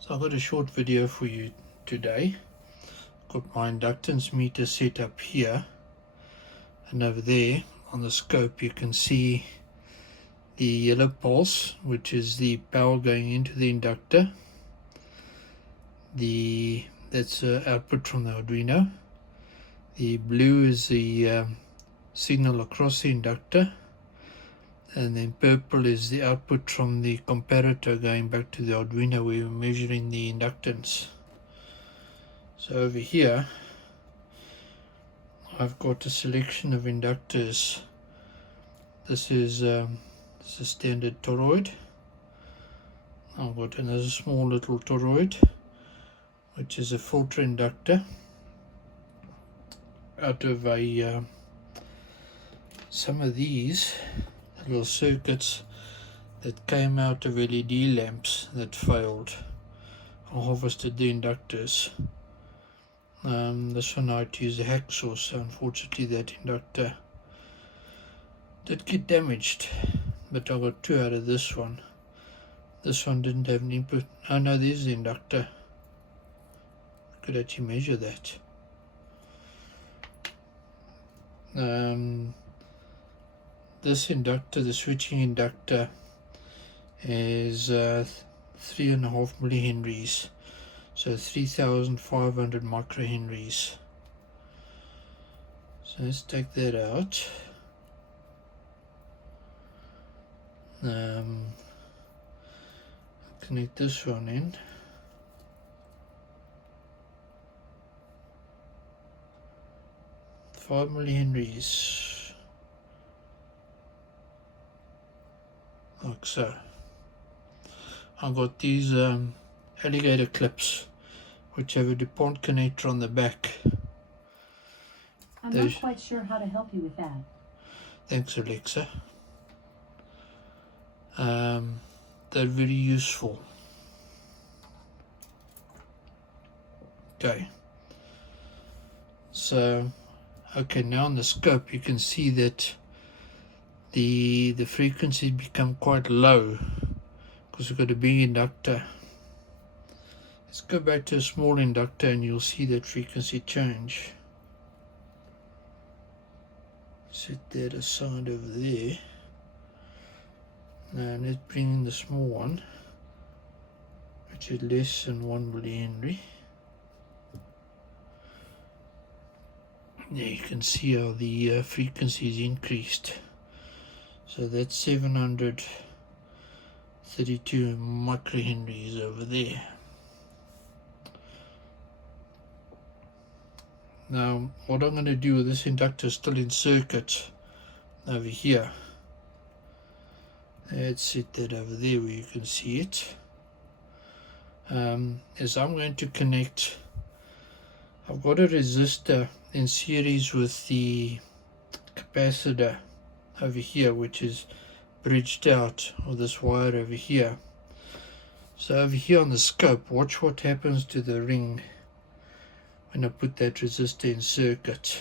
So I've got a short video for you today. Got my inductance meter set up here, and over there on the scope you can see the yellow pulse, which is the power going into the inductor. That's output from the Arduino. The blue is the signal across the inductor, and then purple is the output from the comparator going back to the Arduino where we're measuring the inductance. So over here I've got a selection of inductors. This is a standard toroid. I've got another small little toroid, which is a filter inductor out of some of these little circuits that came out of LED lamps that failed. I harvested the inductors. This one I had to use a hacksaw, so unfortunately that inductor did get damaged, but I got two out of this one. This one didn't have an input. Oh no, there's the inductor. Could actually measure that. This inductor, the switching inductor, is 3.5 millihenries, so 3,500 microhenries. So let's take that out. Connect this one in. Five millihenries, like so. I've got these alligator clips which have a DuPont connector on the back. I'm not quite sure how to help you with that. Thanks, Alexa. They're very useful. Okay. So, okay, now on the scope you can see that the frequencies become quite low because we've got a big inductor. Let's go back to a small inductor and you'll see that frequency change. Set that aside over there. Now let's bring in the small one, which is less than 1 millihenry. There you can see how the frequency is increased. So that's 732 microhenries over there. Now what I'm going to do with this inductor still in circuit over here. Let's set that over there where you can see it. Is I'm going to connect, I've got a resistor in series with the capacitor over here, which is bridged out with this wire over here. So over here on the scope, watch what happens to the ring when I put that resistor in circuit.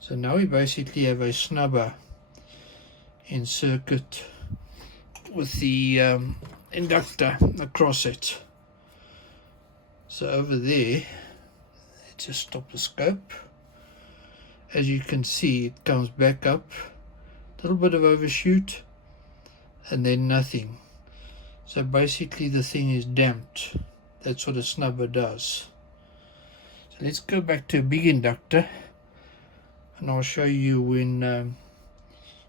So now we basically have a snubber in circuit with the inductor across it. So over there, let's just stop the scope. As you can see, it comes back up, a little bit of overshoot, and then nothing. So basically the thing is damped. That's what a snubber does. So let's go back to a big inductor, and I'll show you when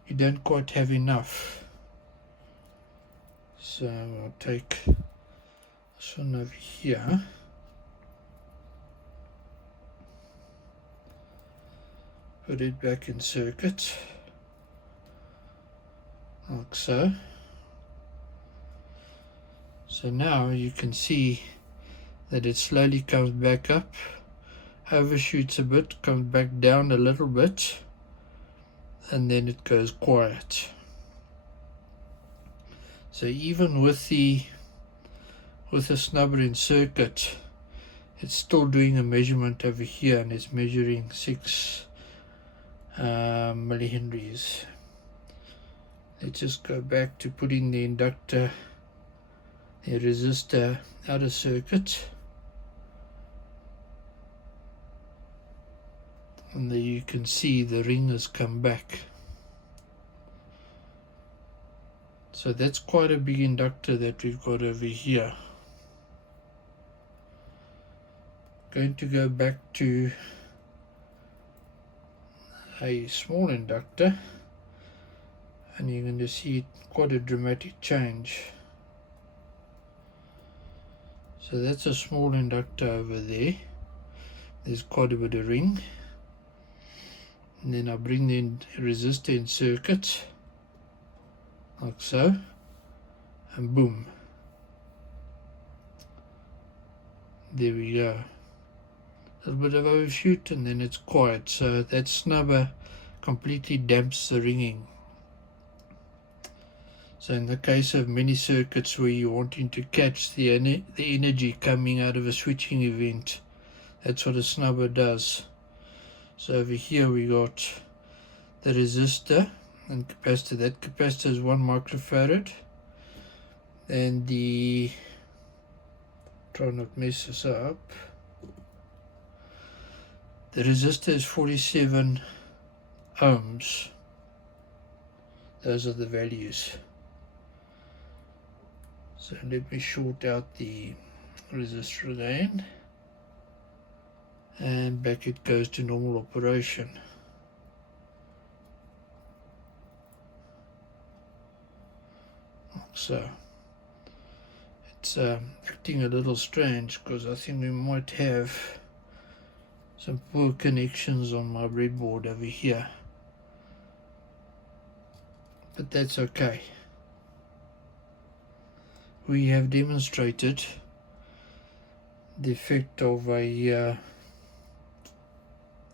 you don't quite have enough. So I'll take this one over here. Put it back in circuit, like so. So now you can see that it slowly comes back up, overshoots a bit, comes back down a little bit, and then it goes quiet. So even with the snubber in circuit, it's still doing a measurement over here, and it's measuring 6 millihenries. Let's just go back to putting the inductor the resistor out of circuit, and there you can see the ring has come back. So that's quite a big inductor that we've got over here. Going to go back to a small inductor, and you're going to see quite a dramatic change. So that's a small inductor over there. There's quite a bit of ring. And then I bring the resistor in circuit, like so, and boom. There we go. A little bit of overshoot and then it's quiet. So that snubber completely damps the ringing. So in the case of many circuits where you're wanting to catch the energy coming out of a switching event, that's what a snubber does. So over here we got the resistor and capacitor. That capacitor is 1 microfarad, and the, try not mess this up, the resistor is 47 ohms. Those are the values. So let me short out the resistor again, and back it goes to normal operation. Like so. It's acting a little strange because I think we might have some poor connections on my breadboard over here, but that's okay. We have demonstrated the effect of a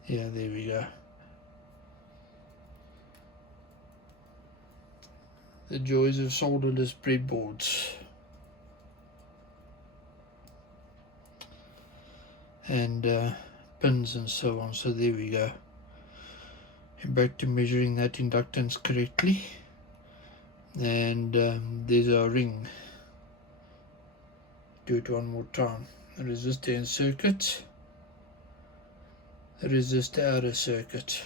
yeah, there we go. The joys of solderless breadboards. And pins and so on. So there we go. And back to measuring that inductance correctly. And there's our ring. Do it one more time. The resistor in circuit, the resistor out of circuit.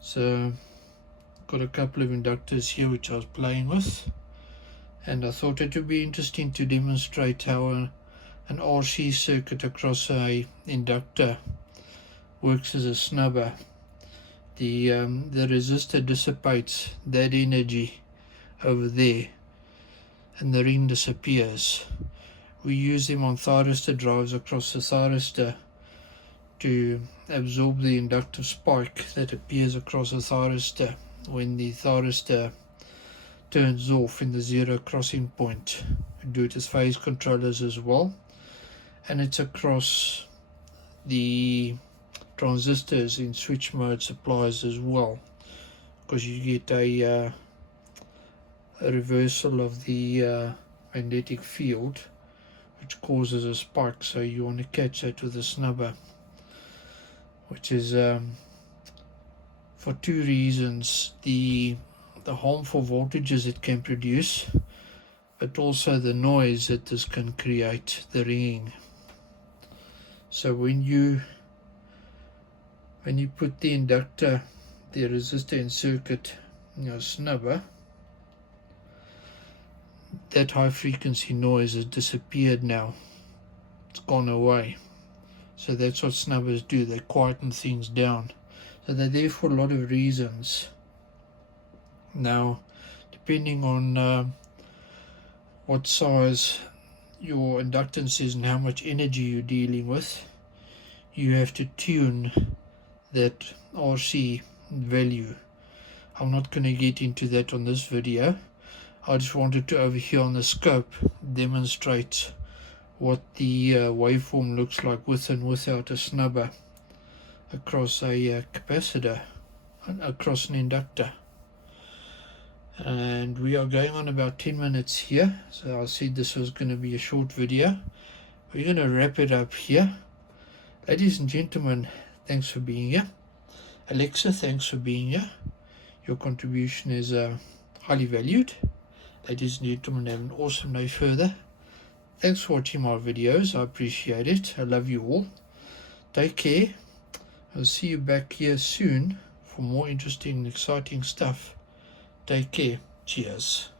So got a couple of inductors here which I was playing with, and I thought it would be interesting to demonstrate how an RC circuit across a inductor works as a snubber. The resistor dissipates that energy over there, and the ring disappears. We use them on thyristor drives across the thyristor to absorb the inductive spike that appears across the thyristor when the thyristor turns off in the zero crossing point. We do it as phase controllers as well, and it's across the transistors in switch mode supplies as well, because you get a reversal of the magnetic field which causes a spike. So you want to catch that with a snubber, which is for two reasons: the harmful voltages it can produce, but also the noise that this can create, the ringing. So when you put the inductor, the resistor in circuit, snubber, that high frequency noise has disappeared now. It's gone away. So that's what snubbers do. They quieten things down. So they're there for a lot of reasons. Now, depending on what size your inductance is and how much energy you're dealing with, you have to tune that RC value. I'm not going to get into that on this video. I just wanted to, over here on the scope, demonstrate what the waveform looks like with and without a snubber across a capacitor, across an inductor. And we are going on about 10 minutes here, so I said this was going to be a short video. We're going to wrap it up here. Ladies and gentlemen, thanks for being here. Alexa, thanks for being here. Your contribution is highly valued. ladies and gentlemen, have an awesome day further. Thanks for watching my videos. I appreciate it. I love you all. Take care. I'll see you back here soon for more interesting and exciting stuff. Take care. Cheers.